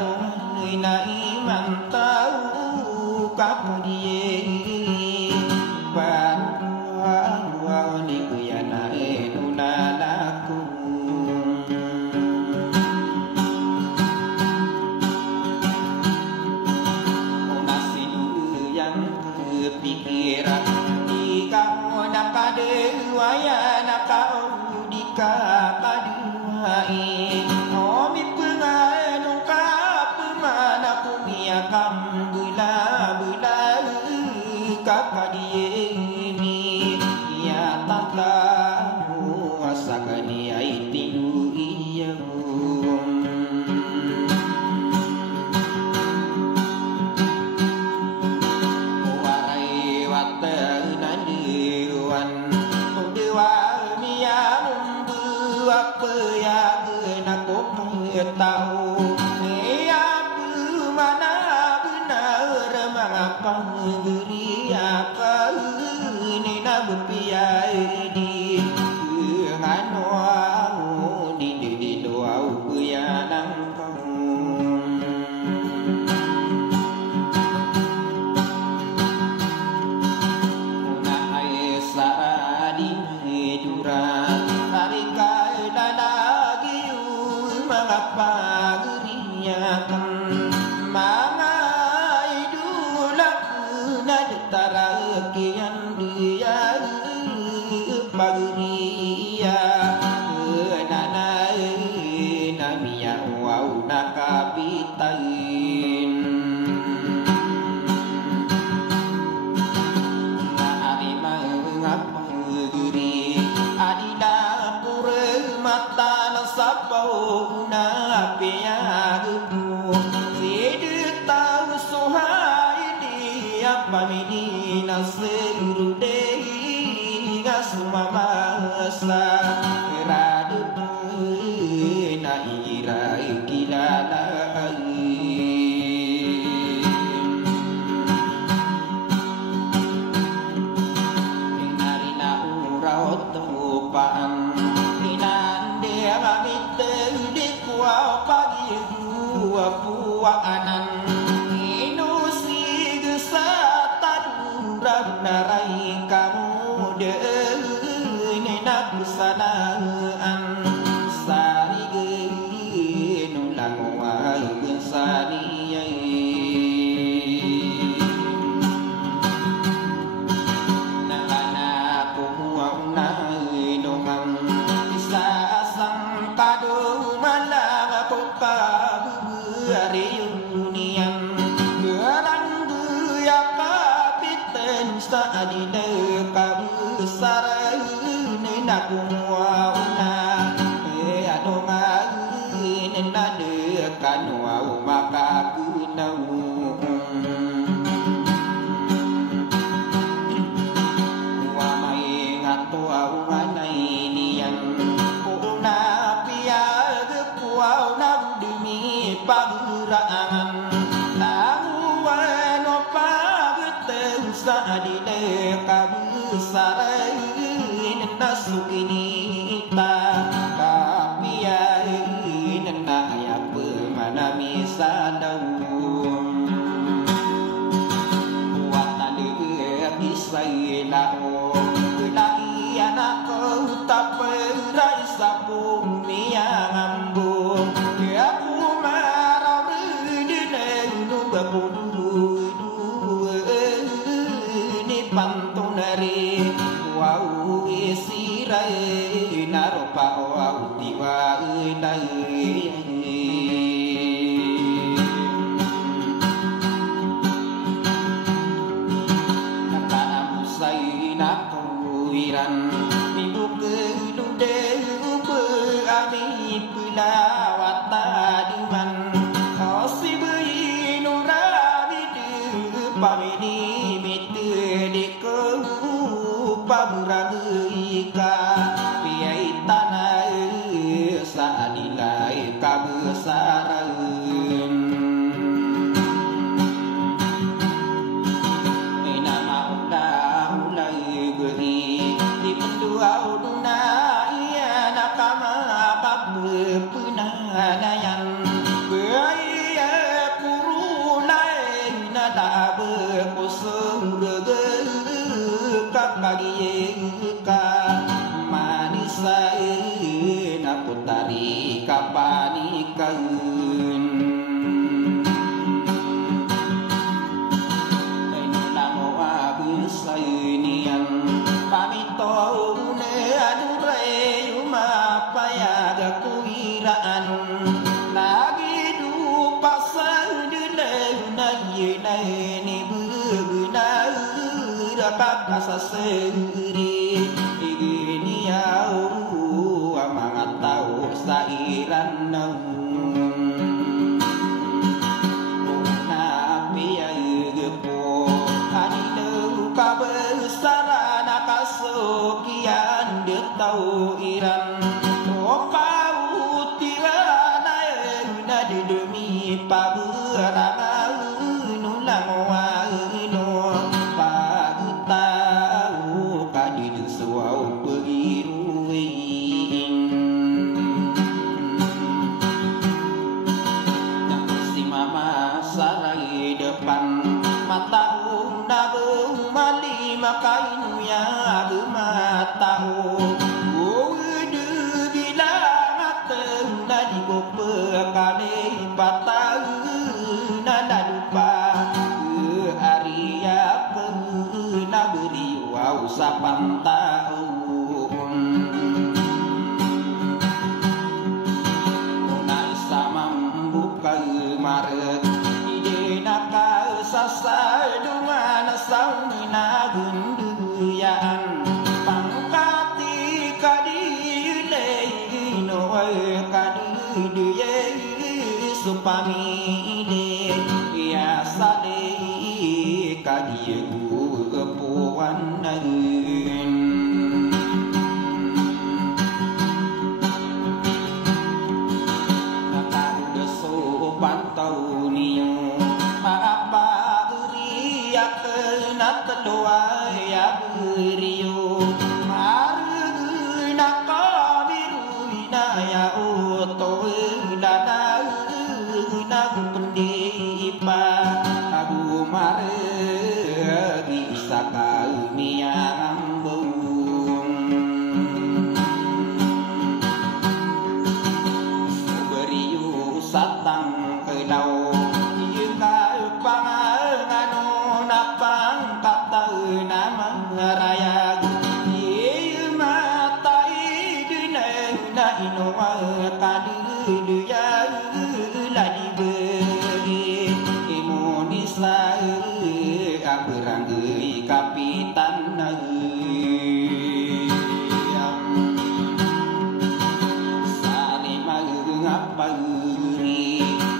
người này mạnh tao các đi và ni người này na na pikiran jika nak ada ya nak kau dikaduai omi penganon kap mana kumia kam bula kakadiemi ya tata asakani aitiu iyam tahu ni apa mana benar mengapa beri apa ni nak berpiai di nganu di doa upaya nangkau nak esa di hiduran tarika dana mengapa geriakan mangai dulak nadtara kian dia mageria nana namia wau nakapitain maari mengapa geri adida pura mata nasabau na piagu sidu tahu sohai dia pamini nasirude gasuma masa radu na irai kilala narina urau tupaan pagi dua puanan inusi gesatan narai kamu de nak sanaan sari genulang wa sari nana ku nai dongang isa sang kado reunian gerang ya kapiten saadine kabesar ne nak muauna adonga ne nade kanwa maka kunau wa mai ngato awanai nian una pia gepuau nam paguraan lawan paguteng saadine kabusarin nasukinita kapiyain na ya pemanami sadawum watali isailao lai anak kau tak perai sapung miangambung ni pantonare wau isirai naropa wau tiwa nai kata musai nakuiran minggu kedude ami pelawata diman pamini mitu diku pamurangika piai tanah saadilai kabesaran nama ulai geri di pendua uduna ia nakama kabe punanayan các sa seri igini au mga tao sa iran ng una piyagpo anino kabesara nakasukian được tao iran o pautiwa na demi pagurang nulang wa no pagutau kadidu suau begiruing si mama sarai depan mata nabu mali makainu ya matau udu bilang atau nadi gopekane batau nada lupa Arya pernah beri wow sapan tahun Nai sama membuka maret ide nakal sasa dengan sauna genduyaan pangkati kadile noe kadide supamide ya sade kadiu kepuan nagun nakau deso pantau niu apa ria kenat doa ya beriu maru nakabiru ya uto dana naku pendipa aku mare bisa kau niambung beriu satang ke dau ka pangano napang kata nama raya ye matai dine na inoa kadu ya la diberi imunisa aberangui kapitan sari mangapari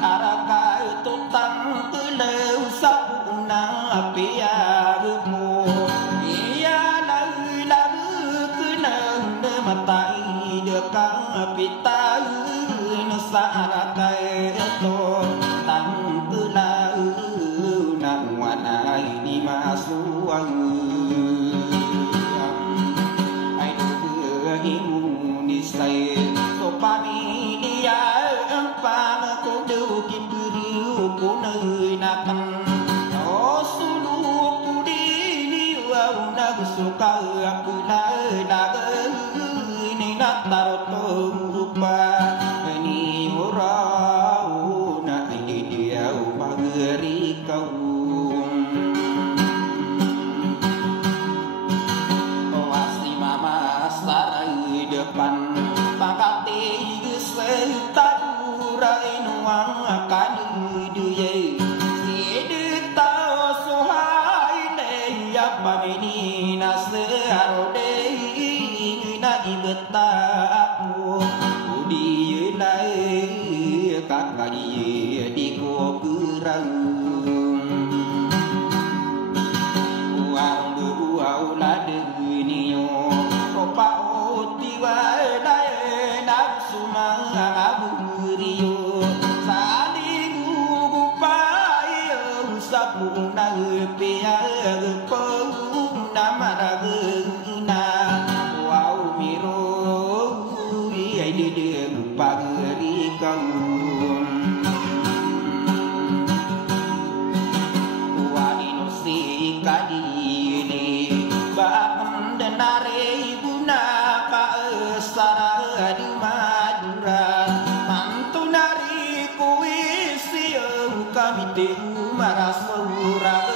araka tutang telau sapuna piarumu iya lalu kenang matai dekat kapitan sarakai to tang telau nang wanai di masuang ai do imunisai sopani dia empang ko do kiburiu ko nơi nakan o sulu pudi ni wa na suka aku lai daga ni natarot rupa ni urau na dia pageri kau wasi mama sarai depan pakati geseta durai nuang akan duye sidita sohai ne ya pamini nasearode na ibeta aku di lai các ngày đi cô cứ răng uang buau la de nio opa otiwa dai nak sumang aburio sani gugu pai sapu na pia ko namara na wow miro ai de pagri kang kadini bam denare guna ka sara di madura mantu nari kuisi kami te maras murah